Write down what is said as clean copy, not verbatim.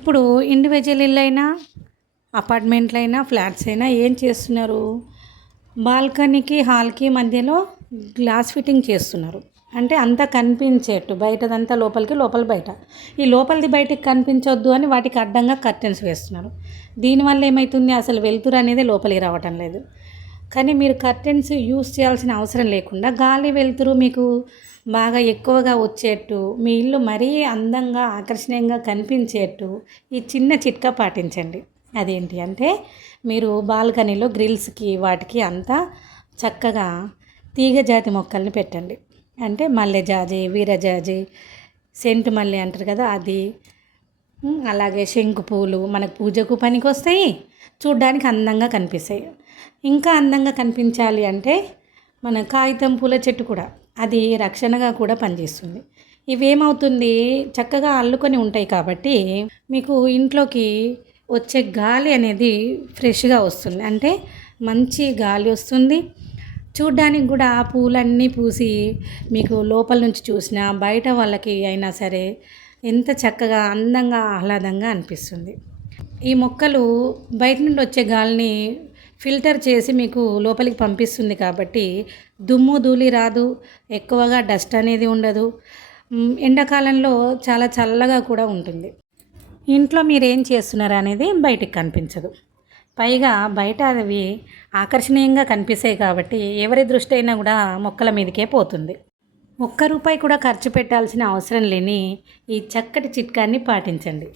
ఇప్పుడు individual ఇళ్ళైనా అపార్ట్మెంట్లైనా flats అయినా ఏం చేస్తున్నారు? బాల్కనీకి హాల్కి మధ్యలో గ్లాస్ ఫిట్టింగ్ చేస్తున్నారు. అంటే అంతా కనిపించేట్టు, బయటదంతా లోపలికి, లోపల బయట. ఈ లోపలిది బయటికి కనిపించొద్దు అని వాటికి అడ్డంగా కర్టెన్స్ వేస్తున్నారు. దీనివల్ల ఏమవుతుంది, అసలు వెలుతురు అనేది లోపలికి రావటం లేదు. కానీ మీరు కర్టెన్స్ యూస్ చేయాల్సిన అవసరం లేకుండా గాలి వెలుతురు మీకు బాగా ఎక్కువగా వచ్చేట్టు, మీ ఇల్లు మరీ అందంగా ఆకర్షణీయంగా కనిపించేట్టు ఈ చిన్న చిట్కా పాటించండి. అదేంటి అంటే, మీరు బాల్కనీలో గ్రిల్స్కి వాటికి అంతా చక్కగా తీగ జాతి మొక్కల్ని పెట్టండి. అంటే మల్లె జాజి, వీరజాజి, సెంటు మల్లె అంటారు కదా అది, అలాగే శంకు పూలు మనకు పూజకు పనికి వస్తాయి, చూడ్డానికి అందంగా కనిపిస్తాయి. ఇంకా అందంగా కనిపించాలి అంటే మన కాగితం పూల చెట్టు కూడా, అది రక్షణగా కూడా పనిచేస్తుంది. ఇవేమవుతుంది, చక్కగా అల్లుకొని ఉంటాయి కాబట్టి మీకు ఇంట్లోకి వచ్చే గాలి అనేది ఫ్రెష్గా వస్తుంది. అంటే మంచి గాలి వస్తుంది. చూడ్డానికి కూడా ఆ పూలన్నీ పూసి మీకు లోపల నుంచి చూసినా బయట వాళ్ళకి అయినా సరే ఎంత చక్కగా అందంగా ఆహ్లాదంగా అనిపిస్తుంది. ఈ మొక్కలు బయట నుండి వచ్చే గాలిని ఫిల్టర్ చేసి మీకు లోపలికి పంపిస్తుంది కాబట్టి దుమ్ము ధూళి రాదు, ఎక్కువగా డస్ట్ అనేది ఉండదు. ఎండాకాలంలో చాలా చల్లగా కూడా ఉంటుంది. ఇంట్లో మీరు ఏం చేస్తున్నారు అనేది బయటికి కనిపించదు. పైగా బయట అవి ఆకర్షణీయంగా కనిపిస్తాయి కాబట్టి ఎవరి దృష్టి అయినా కూడా మొక్కల మీదకే పోతుంది. ఒక్క రూపాయి కూడా ఖర్చు పెట్టాల్సిన అవసరం లేని ఈ చక్కటి చిట్కాన్ని పాటించండి.